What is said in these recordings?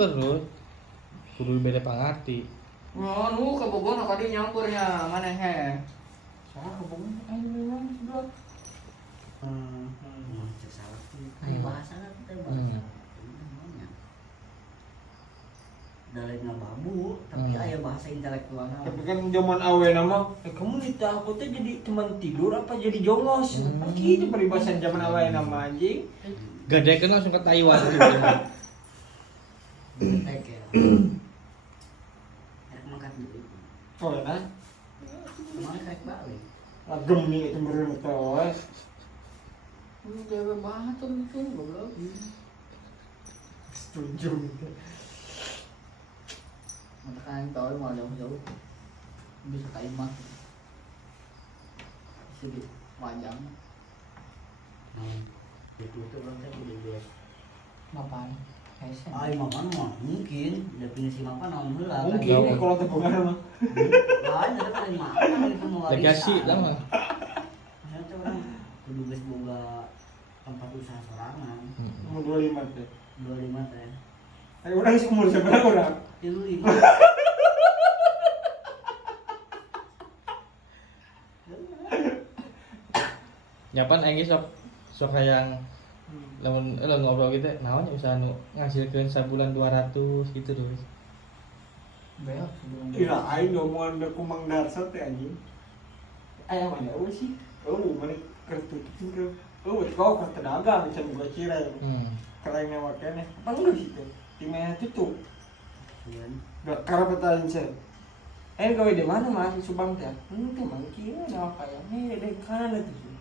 terus kudu beda pangarti. Nganu ke Bogor kadi nyampurnya mana he? Salah ke Bogor ayo memang sudah. Cek salah. Ayo bahasa kita bahasa. Dari babu, tapi aya bahasa intelektualna. Tapi kan zaman awe nama, kamu nita aku teh jadi teman tidur apa jadi jongos? Gitu peribahasan zaman awe nama anjing. Gede kan langsung ke Taiwan gitu. Tek ya. Rek mangkat dulu. Oh ya kan? Kemarin rek balik. Agem nih itu bener teh. Lu dewe banget tuh itu goblok. Setuju. Mata kan tahu mau jauh-jauh. Bisa kayak mah. Sedih panjang. Itu tuh orang saya udah lihat. Mapan. Ay, makan mah mungkin definisi makan naon heula. Mungkin kalau tepungan mah. Lain ada kan makan itu mau Legasi lah mah. Maksudnya tuh orang kudu geus boga tempat usaha sorangan. Umur 25 teh. 25 teh. Ayo urang sih umur seberapa urang? 35. Nyapan aing sok hayang lamun ngobrol gitu naon usaha nu ngasilkeun sabulan 200 gitu terus. Beok. Iya, aing ngomong ada kumang darsa teh anjing. Aya mana eueuh sih? Mana kertu itu. Kau ke tenaga bisa buka cireng. Kalau yang lewat kene, apa enggak sih teh? Timnya tutup. Iya. Gak karapetan sih. Gawe di mana Mas Subang teh? Teh mangki na kaya nih deh kanan itu.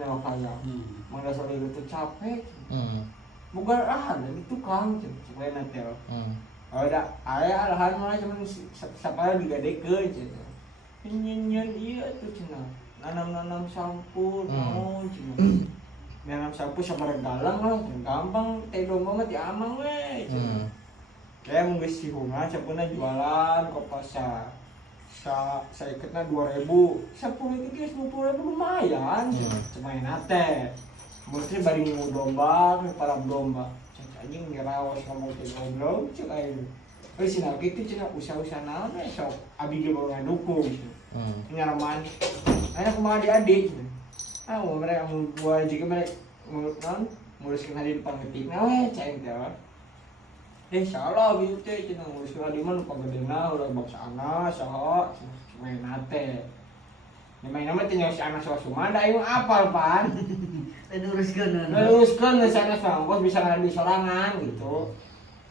Na kaya. Mangga sore itu capek. Boga lahan itu tukang supaya nanti. Ada aya lahan mah cuman sapaya digadekeun cenah. Nyen-nyen ieu tuh cenah. Nanam-nanam sampur, naon cenah. Nanam sampur sabaraha galang lah, gampang teh domba mah ti amang we cenah. Kayak mau geus sihuna sampurna jualan ke pasar. Saya ikutnya 2.000, 10 itu dia 50.000 lumayan. Cuma nate. Mesti bari ngu domba, kepala domba. Anjing ngerawas ngomong teh goblok cek aing. Euy cenah kitu cenah usaha-usaha naon we sok abi ge bawa ngadukung. Nyaraman. Aya kumaha adik. Mereka mau buat juga mereka non nguruskeun hadi depan ngetikna we cai teh. Salah gitu teh cenah nguruskeun hadi mah nu pagedena ulah baksana saha main nate. Main nama teh nyawa si anak saha sumada aing apal pan. Luruskeun geus sana sangkos bisa ngadi sorangan gitu.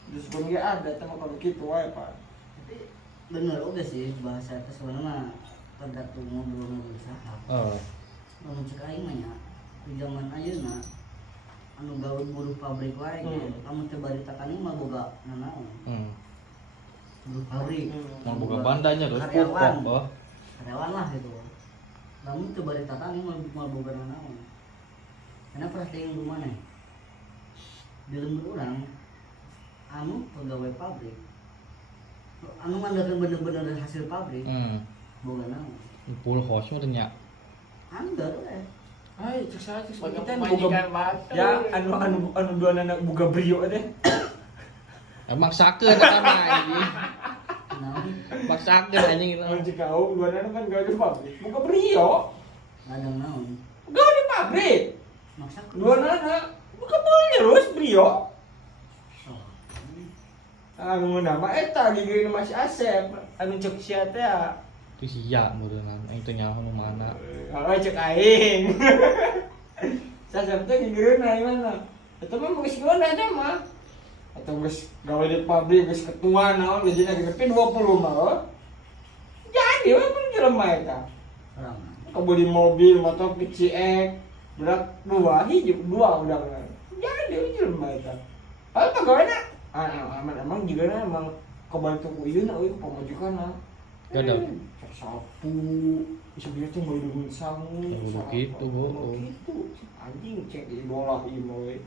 Terus pun ge ada teh mah kalau kitu wae Pak. Tapi bener oge sih bahasa teh sebenarnya tergantung ngobrol usaha. Oh. Mun cek aing mah nya di zaman ayeuna anu gawe buruh pabrik wae kamu teh bari takani mah boga nanaon. Buruh pabrik. Mau boga bandanya terus karyawan. pupuk. Karyawan lah gitu. Namun teu bari takani mah boga nanaon. Kenapa harus yang rumah nih? Di lembur orang, anu pegawai pabrik, anu mandalkan bener-bener hasil pabrik, boga naon? Full host mah tanya. Anggar we. Ai cek saha cek Kita kita majikan boga ya anu dua anak boga brio teh. Maksakeun eta mah anjing. Naon? Maksakeun anjing Mun itu. cek kau dua anak kan gawe di pabrik. Boga brio. Ngadang naon? Gawe di pabrik. Maksa Dua anak boga terus brio. So. Anu nama eta gigireun Mas Asep. Anu cek sia teh. Itu sia meureunna aing teh nyaho nu mana. Cek aing. Sasep teh gigireun aing mana? Eta mah geus geunan aja mah. Atau geus gawe di pabrik geus ketua naon gajinya gede 20 mah. Jadi we pun jelema eta. Orang. Kebeli mobil, motor PCX, berat 2 udah kan. Jadi we jelema eta. Kalau pegawainya emang juga emang kebantu ku ieu na euy pamajikanna. Gadang. Sapu, bisa dia tuh mau dengan sangu. Begitu, Begitu. Anjing cek di bola ieu we.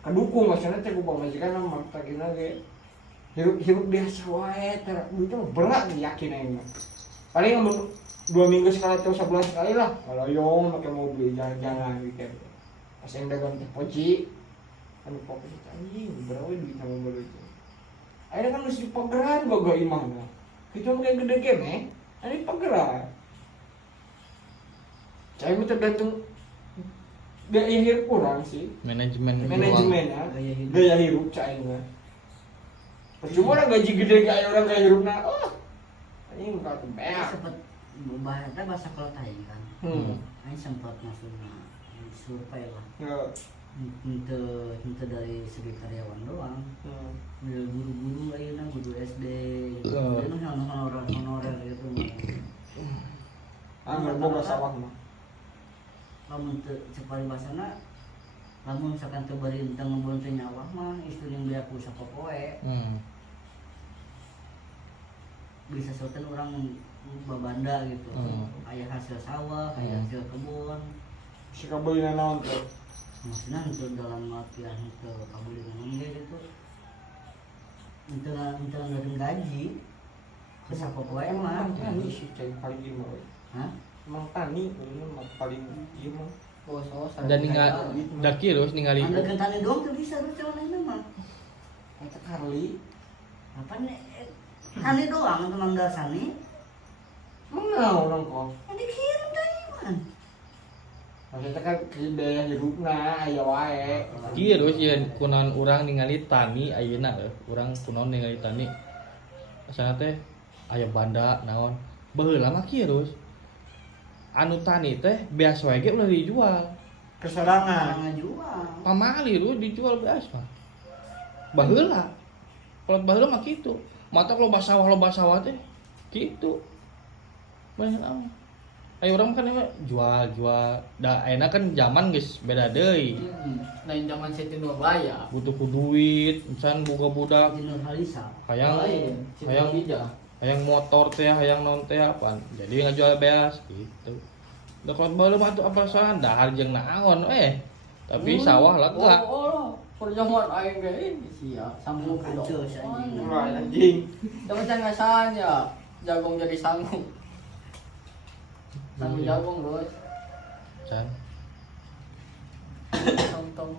Kadukung maksudnya teh ku pamajikan mah tagina ge. Hirup biasa wae teh itu berat yakin aing mah. Paling 2 minggu sekali atau sebulan sekali lah. Kalau yang pakai mobil jalan-jalan weekend. Pas yang dagang teh poci. anu fokus anjing berapa duit sama baru itu akhirnya kan mesti pageran gak imahnya kita kayak gede game ini pageran saya mah tergantung gaya hidup kurang sih manajemennya gaya hidup cai mah percuma orang gaji gede kayak orang gaya hidup nah ini bukan banyak sempat bahasa kalau tadi kan ini sempat masuk survei lah untuk dari segi karyawan doang guru-guru ayeuna guru SD gitu honorer gitu nggak boga sawah mah lamun teu cepari basana lamun misalkan teu bari teu ngebon teu nyawa mah istri yang biaku sapopoe bisa soten orang babanda gitu aya hasil sawah aya hasil kebun si kabelina naon tuh maksudnya untuk dalam artian ke kabupaten gitu untuk ngerin gaji ke sapopoe mah tani sih cai paling gimana emang tani ini mah paling gimana dan daki terus ningali anda kan tani doang tuh bisa tuh celana ini mah kita Carly apa nih tani doang teman dasani mengenal orang kok dikirim dari mana maksudnya kan daya hidupna aya wae kieu terus yeun kunaon urang ningali tani ayeuna urang kunaon ningali tani asana teh aya banda naon baheula mah kieu terus anu tani teh beas wae ge ulah dijual kesorangan jual pamali lu dijual beas mah baheula kalau baheula mah kitu mata kalau sawah teh kitu banyak amat ayo orang kan jual da enak kan zaman geus beda deui lain zaman Siti Nurbaya butuh duit encan boga budak Nurhalisa hayang motor teh hayang non teh apaan jadi ngajual beas gitu da kalau baheula mah atuh apasaan dahar jeung naon tapi sawah lega perjamuan aing ge sia sambung kancus anjing tapi can ngasan ya jagung jadi sanggung jagung bos can tong